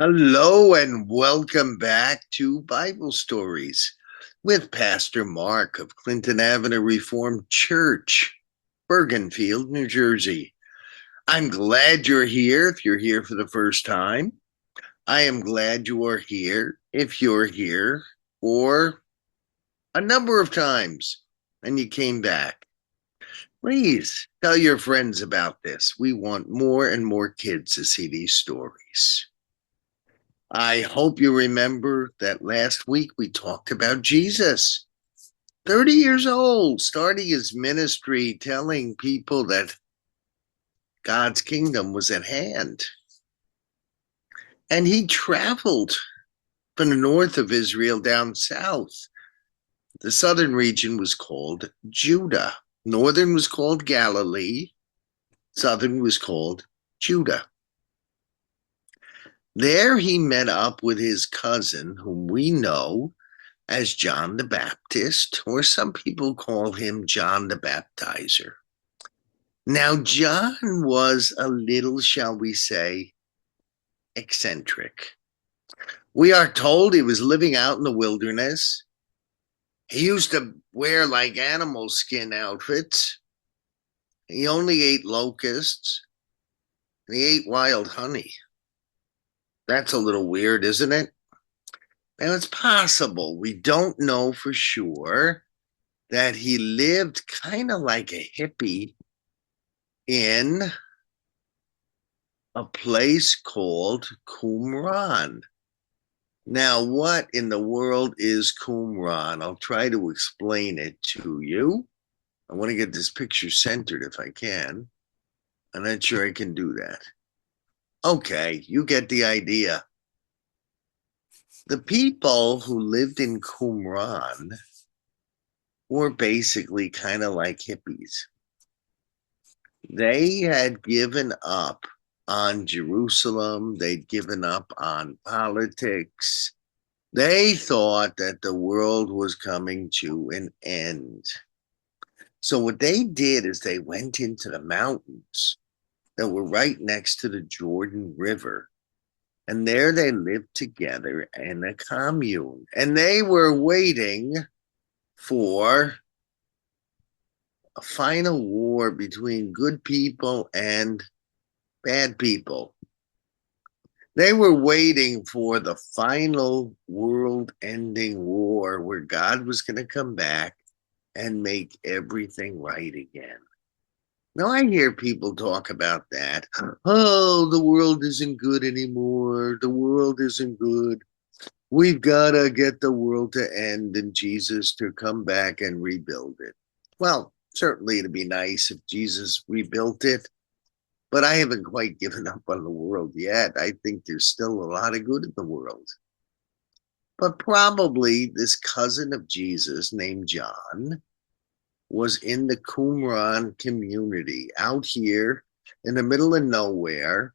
Hello and welcome back to Bible Stories with Pastor Mark of Clinton Avenue Reformed Church, Bergenfield, New Jersey. I'm glad you're here if you're here for the first time. I am glad you are here if you're here for a number of times and you came back. Please tell your friends about this. We want more and more kids to see these stories. I hope you remember that last week we talked about Jesus, 30 years old, starting his ministry, telling people that God's kingdom was at hand. And he traveled from the north of Israel down south. The southern region was called Judah. Northern was called Galilee. Southern was called Judah. There he met up with his cousin, whom we know as John the Baptist, or some people call him John the Baptizer. Now, John was a little, shall we say, eccentric. We are told he was living out in the wilderness. He used to wear like animal skin outfits. He only ate locusts, and he ate wild honey. That's a little weird, isn't it? Now, it's possible. We don't know for sure that he lived kind of like a hippie in a place called Qumran. Now, what in the world is Qumran? I'll try to explain it to you. I want to get this picture centered if I can. I'm not sure I can do that. Okay, you get the idea. The people who lived in Qumran were basically kind of like hippies. They had given up on Jerusalem. They'd given up on politics. They thought that the world was coming to an end. So what they did is they went into the mountains that were right next to the Jordan River. And there they lived together in a commune. And they were waiting for a final war between good people and bad people. They were waiting for the final world ending war where God was going to come back and make everything right again. Now, I hear people talk about that. Oh, the world isn't good anymore. The world isn't good. We've got to get the world to end and Jesus to come back and rebuild it. Well, certainly it'd be nice if Jesus rebuilt it. But I haven't quite given up on the world yet. I think there's still a lot of good in the world. But probably this cousin of Jesus named John was in the Qumran community out here in the middle of nowhere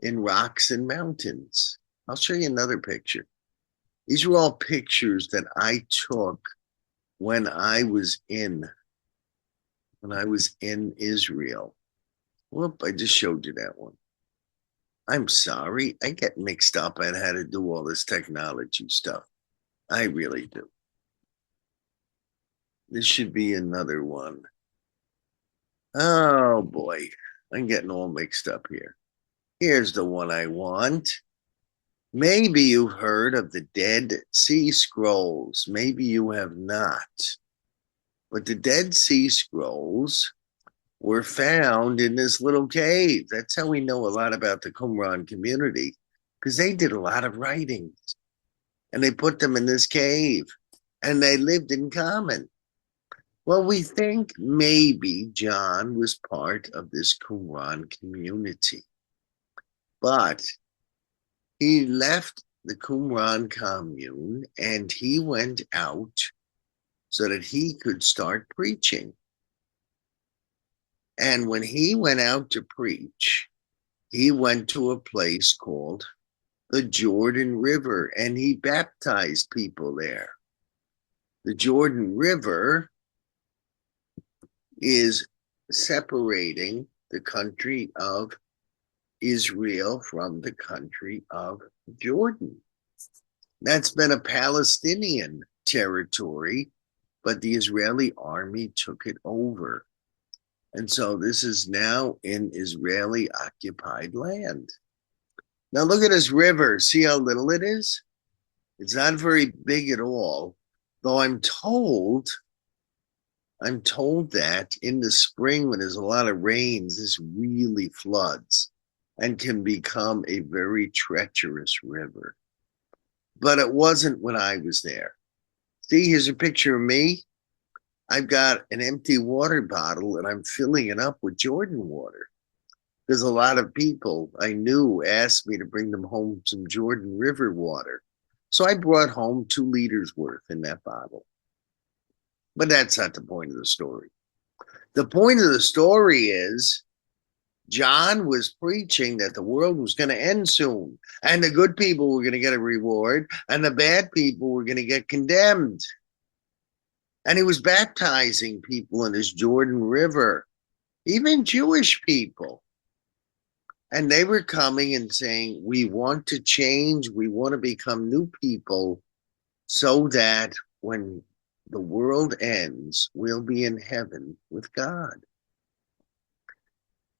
in rocks and mountains. I'll show you another picture. These are all pictures that I took when I was in Israel. Whoop, I just showed you that one. I'm sorry. I get mixed up on how to do all this technology stuff. I really do. This should be another one. Oh boy. I'm getting all mixed up here. Here's the one I want. Maybe you've heard of the Dead Sea Scrolls. Maybe you have not. But the Dead Sea Scrolls were found in this little cave. That's how we know a lot about the Qumran community, because they did a lot of writings and they put them in this cave and they lived in common. Well, we think maybe John was part of this Qumran community, but he left the Qumran commune and he went out so that he could start preaching. And when he went out to preach, he went to a place called the Jordan River and he baptized people there. The Jordan River is separating the country of Israel from the country of Jordan. That's been a Palestinian territory, but the Israeli army took it over. And so this is now in Israeli occupied land. Now look at this river. See how little it is? It's not very big at all, though I'm told that in the spring when there's a lot of rains, this really floods and can become a very treacherous river. But it wasn't when I was there. See, here's a picture of me. I've got an empty water bottle and I'm filling it up with Jordan water. Because a lot of people I knew asked me to bring them home some Jordan River water. So I brought home 2 liters worth in that bottle. But that's not the point of the story. The point of the story is John was preaching that the world was going to end soon, and the good people were going to get a reward, and the bad people were going to get condemned. And he was baptizing people in this Jordan River, even Jewish people. And they were coming and saying, we want to change, we want to become new people so that when the world ends, we'll be in heaven with God.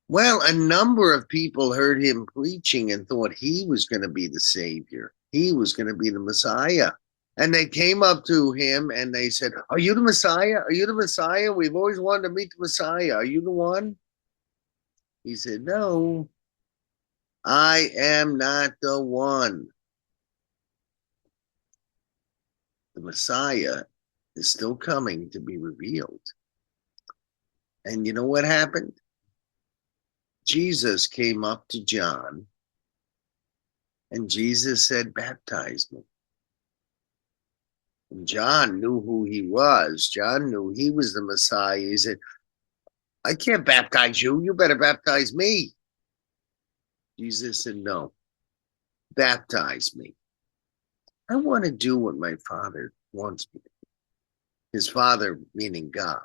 Well, a number of people heard him preaching and thought he was going to be the Savior. He was going to be the Messiah. And they came up to him and they said, are you the Messiah? Are you the Messiah? We've always wanted to meet the Messiah. Are you the one? He said, no, I am not the one. The Messiah is still coming to be revealed. And you know what happened? Jesus came up to John and Jesus said, baptize me. And John knew who he was. John knew he was the Messiah. He said, I can't baptize you. You better baptize me. Jesus said, no, baptize me. I want to do what my Father wants me to do. His Father meaning God.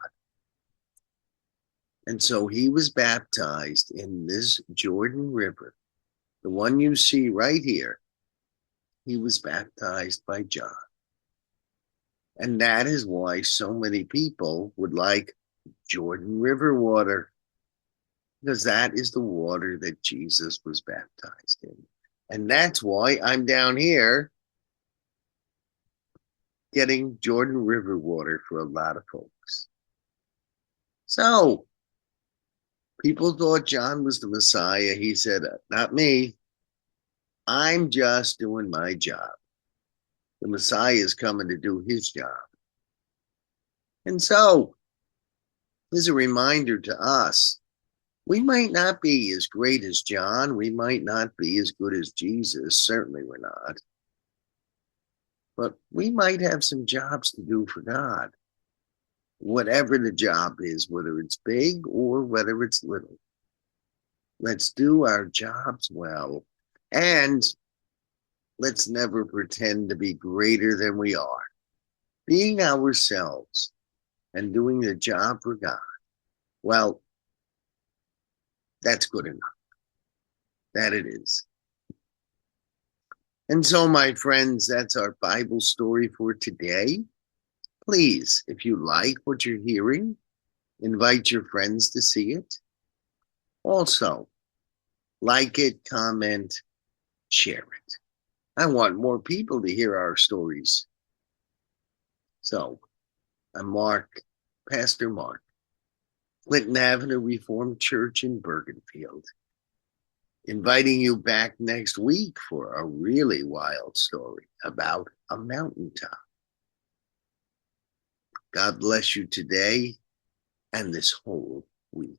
And so he was baptized in this Jordan River, the one you see right here. He was baptized by John. And that is why so many people would like Jordan River water, because that is the water that Jesus was baptized in. And that's why I'm down here getting Jordan River water for a lot of folks. So people thought John was the Messiah. He said, not me. I'm just doing my job. The Messiah is coming to do his job. And so, as a reminder to us, we might not be as great as John. We might not be as good as Jesus. Certainly we're not. But we might have some jobs to do for God. Whatever the job is, whether it's big or whether it's little. Let's do our jobs well. And let's never pretend to be greater than we are. Being ourselves and doing the job for God, well, that's good enough. That it is. And so, my friends, that's our Bible story for today. Please, if you like what you're hearing, invite your friends to see it. Also, like it, comment, share it. I want more people to hear our stories. So, I'm Mark, Pastor Mark, Clinton Avenue Reformed Church in Bergenfield, inviting you back next week for a really wild story about a mountaintop. God bless you today and this whole week.